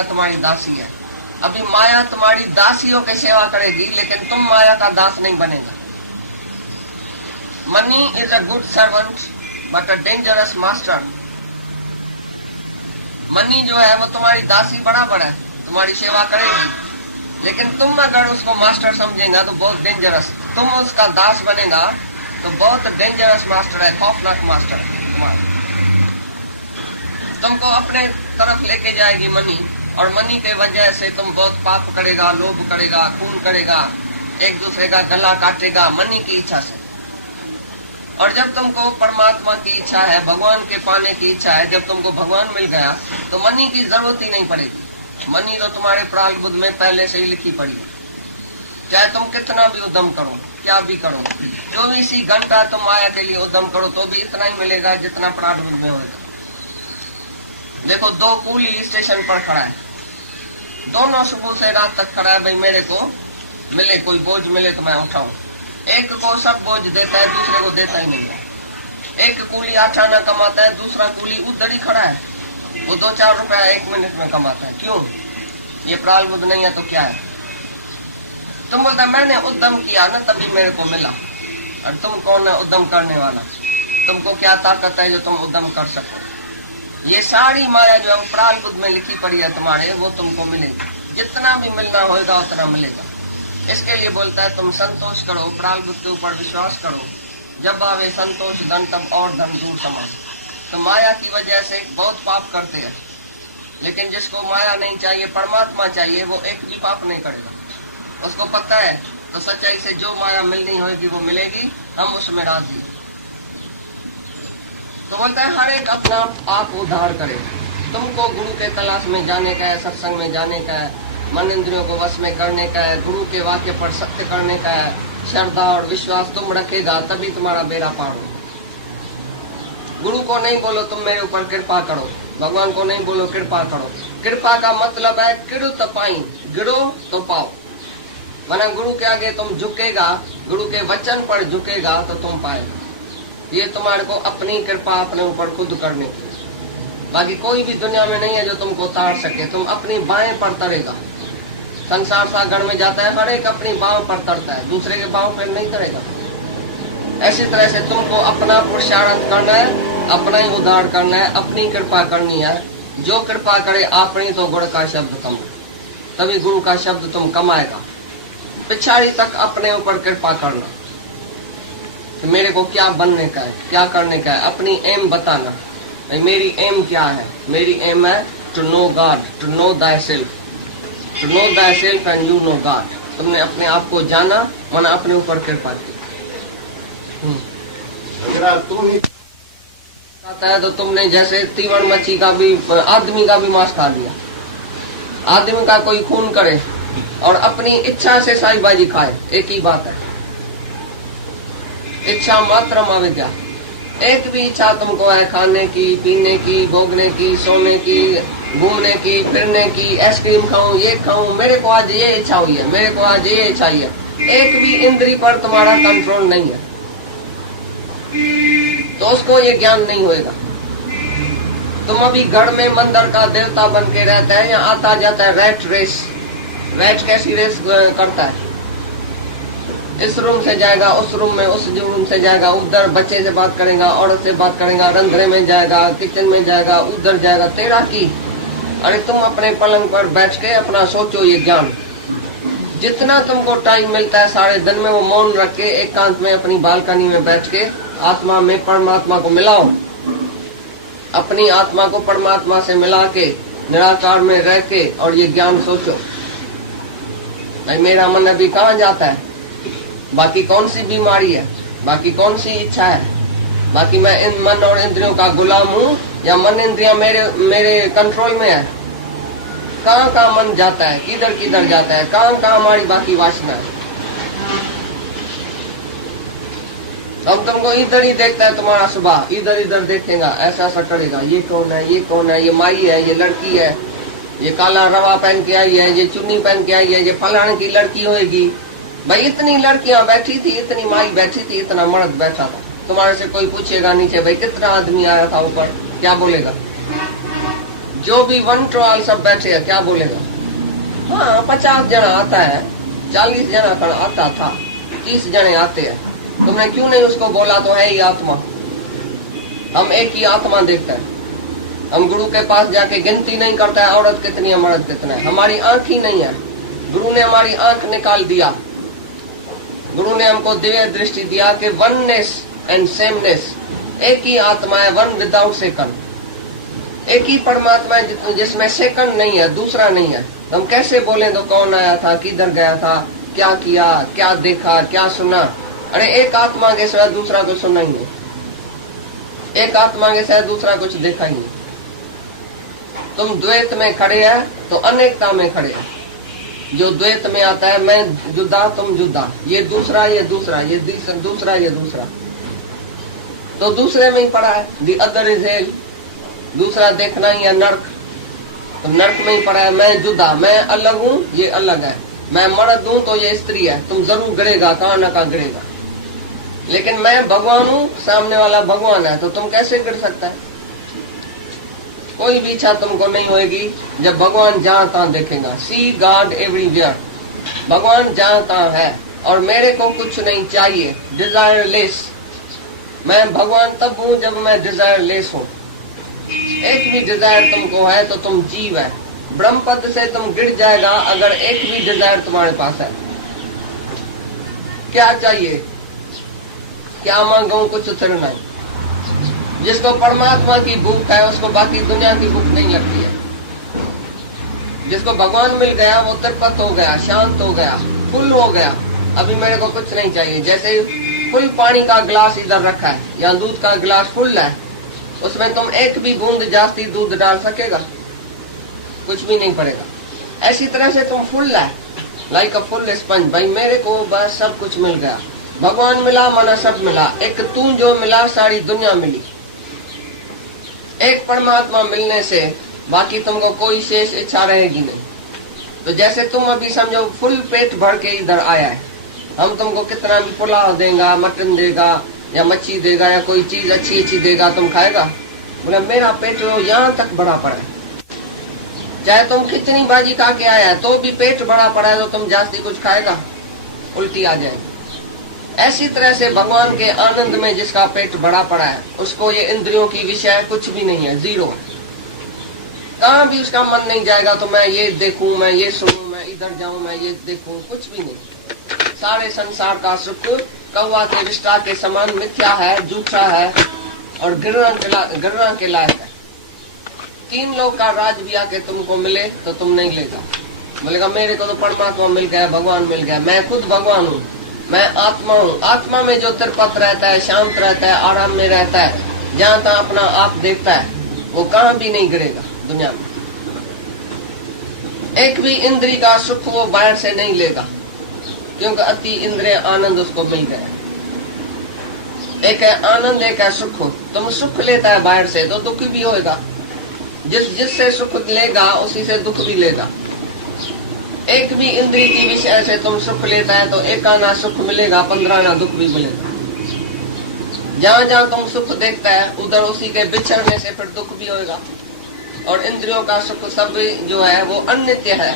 माया तुम्हारी दासी है। अभी माया तुम्हारी दासियों की सेवा करेगी, लेकिन तुम माया का दास नहीं बनेगा। Money is a good servant but a dangerous master. Money जो है वो तुम्हारी दासी बराबर है, तुम्हारी सेवा करेगी, लेकिन तुम अगर उसको मास्टर समझेगा तो बहुत डेंजरस। तुम उसका दास बनेगा तो बहुत डेंजरस मास्टर है, खौफनाक मास्टर है तुम्हारा। तुमको अपने तरफ लेके जाएगी मनी, और मनी के वजह से तुम बहुत पाप करेगा, लोभ करेगा, खून करेगा, एक दूसरे का गला काटेगा मनी की इच्छा से। और जब तुमको परमात्मा की इच्छा है, भगवान के पाने की इच्छा है, जब तुमको भगवान मिल गया तो मनी की जरूरत ही नहीं पड़ेगी। मनी तो तुम्हारे प्रारब्ध में पहले से ही लिखी पड़ी है। चाहे तुम कितना भी उद्यम करो, क्या भी करो, 24 घंटा तुम माया के लिए उद्यम करो तो भी इतना ही मिलेगा जितना प्रारब्ध में होगा। देखो, 2 कूली स्टेशन पर खड़ा है, दोनों सुबह से रात तक खड़ा है, भाई मेरे को मिले, कोई बोझ मिले तो मैं उठाऊं। एक को सब बोझ देता है, दूसरे को देता ही नहीं है। एक कूली 8 आना कमाता है, दूसरा कूली उधर ही खड़ा है, वो 2-4 रुपया 1 मिनट में कमाता है। क्यों? ये प्रारब्ध नहीं है तो क्या है? तुम बोलता मैंने उद्यम किया ना तभी मेरे को मिला, और तुम कौन है उद्यम करने वाला? तुमको क्या ताकत है जो तुम उद्यम कर सको? ये सारी माया जो हम प्रारब्ध में लिखी पड़ी है तुम्हारे, वो तुमको मिलेगी। जितना भी मिलना होगा उतना मिलेगा। इसके लिए बोलता है तुम संतोष करो, प्रारब्ध के ऊपर विश्वास करो, जब आवे संतोष धन तब और धन दूर समा। तो माया की वजह से बहुत पाप करते हैं, लेकिन जिसको माया नहीं चाहिए, परमात्मा चाहिए, वो एक भी पाप नहीं करेगा। उसको पता है तो सच्चाई से जो माया मिलनी होगी वो मिलेगी, हम उसमें राजी। तो बोलता है हर एक अपना आप उद्धार करे। तुमको गुरु के तलाश में जाने का है, सत्संग में जाने का है, मन इंद्रियों को वश में करने का है, गुरु के वाक्य पर सत्य करने का है। श्रद्धा और विश्वास तुम रखेगा तभी तुम्हारा बेड़ा पार हो। गुरु को नहीं बोलो तुम मेरे ऊपर कृपा करो, भगवान को नहीं बोलो कृपा करो। कृपा का मतलब है किरु तपाई, गिरो तो पाओ। माना गुरु के आगे तुम झुकेगा, गुरु के वचन पर झुकेगा तो तुम पाएगा। ये तुम्हारे को अपनी कृपा अपने ऊपर खुद करने की, बाकी कोई भी दुनिया में नहीं है जो तुमको तार सके। तुम अपनी बाहें पर तरेगा। संसार सागर में जाता है, हर एक अपनी बाहों पर तरता है, दूसरे के बाहों पर नहीं तरेगा। ऐसी तरह से तुमको अपना पुरुषार्थ करना है, अपना ही उद्धार करना है, अपनी कृपा करनी है। जो कृपा करे अपनी तो गुण का शब्द कमाए, तभी गुरु का शब्द तुम कमाएगा। पिछाड़ी तक अपने ऊपर कृपा करना, तो मेरे को क्या बनने का है, क्या करने का है, अपनी एम बताना। भाई मेरी एम क्या है? मेरी एम है to know God, to know thyself, to know thyself and you know God. तुमने अपने आप को जाना, माना अपने ऊपर कृपा की। अगर तुम ही आता है तो तुमने जैसे तीवण मच्छी का भी, आदमी का भी मांस खा लिया। आदमी का कोई खून करे और अपनी इच्छा से साईबाजी खाए, एक ही बात है। इच्छा मात्र अविद्या। एक भी इच्छा तुमको है खाने की, पीने की, भोगने की, सोने की, घूमने की, फिरने की, आइसक्रीम खाऊं, ये खाऊं, मेरे को आज ये इच्छा हुई है, मेरे को आज ये इच्छा हुई है, एक भी इंद्री पर तुम्हारा कंट्रोल नहीं है, तो उसको ये ज्ञान नहीं होएगा। तुम अभी घर में मंदिर का देवता बन के रहता है, या आता जाता है रैट रेस। रैट कैसी रेस करता है? इस रूम से जाएगा उस रूम में, उस रूम से जाएगा उधर, बच्चे से बात करेगा, औरत से बात करेगा, रंधरे में जाएगा, किचन में जाएगा, उधर जाएगा, तेरा की। अरे तुम अपने पलंग पर बैठ के अपना सोचो ये ज्ञान। जितना तुमको टाइम मिलता है सारे दिन में, वो मौन रख के एकांत में अपनी बालकनी में बैठ के आत्मा में परमात्मा को मिलाओ। अपनी आत्मा को परमात्मा से मिला के निराकार में रह के और ये ज्ञान सोचो। भाई मेरा मन अभी कहाँ जाता है, बाकी कौन सी बीमारी है, बाकी कौन सी इच्छा है, बाकी मैं इन मन और इंद्रियों का गुलाम हूँ, या मन इंद्रियां मेरे कंट्रोल में है? कहाँ कहाँ मन जाता है, किधर किधर जाता है, कहाँ कहाँ हमारी बाकी वासना है। हम तुमको इधर ही देखता है, तुम्हारा सुबह इधर इधर देखेगा, ऐसा ऐसा करेगा, ये कौन है, ये कौन है, ये माई है, ये लड़की है, ये काला रवा पहन के आई है, ये चुन्नी पहन के आई है, ये फलाने की लड़की होगी। भाई इतनी लड़कियां बैठी थी, इतनी माई बैठी थी, इतना मर्द बैठा था। तुम्हारे से कोई पूछेगा नीचे भाई कितना आदमी आया था ऊपर, क्या बोलेगा? जो भी वन ट्रॉल सब बैठे हैं, क्या बोलेगा? हाँ, 50 जना आता है, 40 जना का आता था, 30 जने आते हैं, तुमने क्यों नहीं उसको बोला? तो है ही आत्मा, हम एक ही आत्मा देखते हैं। हम गुरु के पास जाके गिनती नहीं करता है औरत कितनी है मर्द कितना है, हमारी आंख ही नहीं है। गुरु ने हमारी आंख निकाल दिया। गुरु ने हमको दिव्य दृष्टि दिया कि वननेस एंड सेमनेस, एक ही आत्मा है, वन विदाउट सेकंड, एक ही परमात्मा है जिसमें सेकंड नहीं है, दूसरा नहीं है। हम कैसे बोले तो कौन आया था, किधर गया था, क्या किया, क्या देखा, क्या सुना? अरे एक आत्मा के सिवा दूसरा कुछ सुना ही नहीं, एक आत्मा के सिवा दूसरा कुछ देखा ही नहीं। तुम द्वैत में खड़े हैं तो अनेकता में खड़े हैं। जो द्वैत में आता है, मैं जुदा तुम जुदा, ये दूसरा ये दूसरा, ये दूसरा ये दूसरा, तो दूसरे में ही पड़ा है। दी अदर इज हेल, दूसरा देखना ही है नर्क, तो नर्क में ही पड़ा है। मैं जुदा, मैं अलग हूँ, ये अलग है। मैं मर्द हूँ तो ये स्त्री है, तुम जरूर गिरेगा, कहाँ न कहाँ गिरेगा। लेकिन मैं भगवान हूँ, सामने वाला भगवान है, तो तुम कैसे गिर सकता है? कोई भी इच्छा तुमको नहीं होगी जब भगवान जहाँ तहाँ देखेगा। सी गॉड एवरीवेयर, भगवान जहाँ तहाँ है। और मेरे को कुछ नहीं चाहिए, डिजायरलेस। मैं भगवान तब हूँ जब मैं डिजायरलेस हूँ। एक भी डिजायर तुमको है तो तुम जीव है। ब्रह्म पद से तुम गिर जाएगा अगर एक भी डिजायर तुम्हारे पास है। क्या चाहिए, क्या मांगू, कुछ उतर नहीं। जिसको परमात्मा की भूख है उसको बाकी दुनिया की भूख नहीं लगती है। जिसको भगवान मिल गया वो तृप्त हो गया, शांत हो गया, फुल हो गया। अभी मेरे को कुछ नहीं चाहिए। जैसे फुल पानी का गिलास इधर रखा है या दूध का गिलास फुल है, उसमें तुम एक भी बूंद जास्ती दूध डाल सकेगा? कुछ भी नहीं पड़ेगा। ऐसी तरह से तुम फुल है, लाइक अ फुल स्पंज। भाई मेरे को बस सब कुछ मिल गया, भगवान मिला माना सब मिला। एक तू जो मिला सारी दुनिया मिली। एक परमात्मा मिलने से बाकी तुमको कोई शेष इच्छा रहेगी नहीं। तो जैसे तुम अभी समझो फुल पेट भर के इधर आया है, हम तुमको कितना भी पुलाव देगा, मटन देगा या मच्छी देगा या कोई चीज अच्छी अच्छी देगा, तुम खाएगा? बोले मेरा पेट यहाँ तक बड़ा पड़ा है। चाहे तुम कितनी बाजी खा के आया है तो भी पेट बड़ा पड़ा है, तो तुम जास्ती कुछ खाएगा? उल्टी आ जाएगी। ऐसी तरह से भगवान के आनंद में जिसका पेट बड़ा पड़ा है उसको ये इंद्रियों की विषय कुछ भी नहीं है, जीरो है। कहाँ भी उसका मन नहीं जाएगा तो मैं ये देखूं, मैं ये सुनूं, मैं इधर जाऊं, मैं ये देखूं, कुछ भी नहीं। सारे संसार का सुख कौवा के विष्टा के समान मिथ्या है, झूठा है और गिरना के लायक है। 3 लोग का राज भी आके तुमको मिले तो तुम नहीं लेगा। बोलेगा मेरे को तो परमात्मा मिल गया, भगवान मिल गया, मैं खुद भगवान हूँ, मैं आत्मा हूँ। आत्मा में जो तृप्त रहता है, शांत रहता है, आराम में रहता है, जहाँ तक अपना आप देखता है, वो कहाँ भी नहीं गिरेगा दुनिया में। एक भी इंद्री का सुख वो बाहर से नहीं लेगा, क्योंकि अति इंद्रिय आनंद उसको मिल गया। एक है आनंद, एक है सुख। तुम सुख लेता है बाहर से तो दुख भी होगा। जिससे सुख लेगा उसी से दुख भी लेगा। एक भी इंद्री की विषय से तुम सुख लेता है तो एक आना सुख मिलेगा, 15 आना दुख भी मिलेगा। जहाँ जहाँ तुम सुख देखता है उधर उसी के बिछड़ने से फिर दुख भी होगा। और इंद्रियों का सुख सब जो है वो अनित्य है,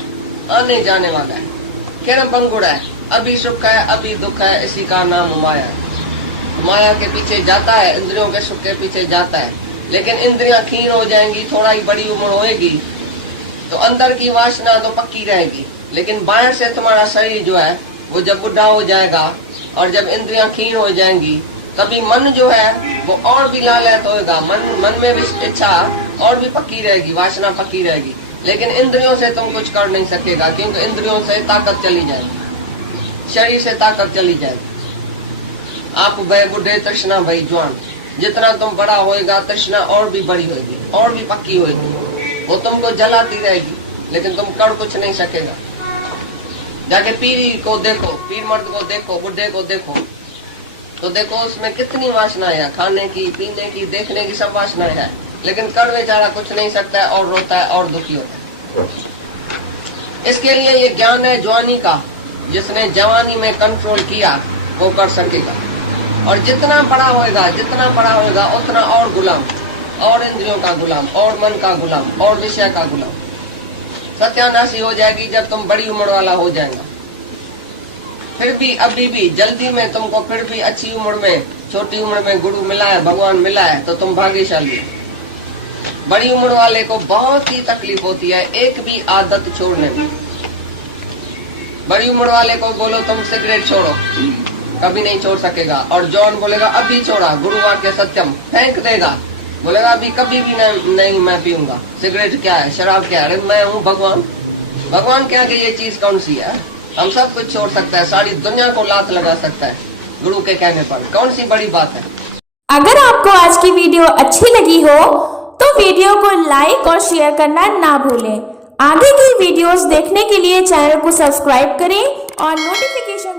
आने जाने वाला है, क्षण भंगुर है। अभी सुख है, अभी दुख है, इसी का नाम माया है। माया के पीछे जाता है, इंद्रियों के सुख के पीछे जाता है। लेकिन इंद्रियां क्षीण हो जाएंगी, थोड़ा ही बड़ी उम्र होएगी तो अंदर की वासना तो पक्की रहेगी। लेकिन बाहर से तुम्हारा शरीर जो है वो जब बुढ़ा हो जाएगा और जब इंद्रियां क्षीण हो जाएंगी तभी मन जो है वो और भी लालयत होएगा। मन में भी इच्छा और भी पक्की रहेगी, वासना पक्की रहेगी। लेकिन इंद्रियों से तुम कुछ कर नहीं सकेगा, क्योंकि इंद्रियों से ताकत चली जाएगी, शरीर से ताकत चली जाएगी। आप भय बुढ़े तृष्णा भई जवान। जितना तुम बड़ा होएगा तृष्णा और भी बड़ी होगी, और भी पक्की होगी। वो तुमको जलाती रहेगी लेकिन तुम कर कुछ नहीं सकेगा। जाके पीर को देखो, पीर मर्द को देखो, बुढ़े को देखो तो देखो उसमें कितनी वासनाएं है, खाने की, पीने की, देखने की, सब वासनाएं है। लेकिन कर बेचारा कुछ नहीं सकता है और रोता है और दुखी होता है। इसके लिए ये ज्ञान है जवानी का। जिसने जवानी में कंट्रोल किया वो कर सकेगा। और जितना बड़ा होएगा उतना और गुलाम। और इंद्रियों का गुलाम, और मन का गुलाम, और विषय का गुलाम। सत्यानाशी हो जाएगी जब तुम बड़ी उम्र वाला हो जाएगा। फिर भी अभी भी जल्दी में तुमको फिर भी अच्छी उम्र में, छोटी उम्र में गुरु मिला है, भगवान मिला है, तो तुम भाग्यशाली हो। बड़ी उम्र वाले को बहुत ही तकलीफ होती है एक भी आदत छोड़ने में। बड़ी उम्र वाले को बोलो तुम सिगरेट छोड़ो, कभी नहीं छोड़ सकेगा। और जॉन बोलेगा अभी छोड़ा, गुरुवार के सत्यम, फेंक देगा, बोलेगा अभी कभी भी नहीं मैं पीऊंगा। सिगरेट क्या है, शराब क्या है, अरे मैं हूँ भगवान। भगवान के आगे ये चीज कौन सी है? हम सब कुछ छोड़ सकता है, सारी दुनिया को लात लगा सकता है गुरु के कहने पर, कौन सी बड़ी बात है। अगर आपको आज की वीडियो अच्छी लगी हो तो वीडियो को लाइक और शेयर करना ना भूलें। आगे की वीडियोस देखने के लिए चैनल को सब्सक्राइब करें और नोटिफिकेशन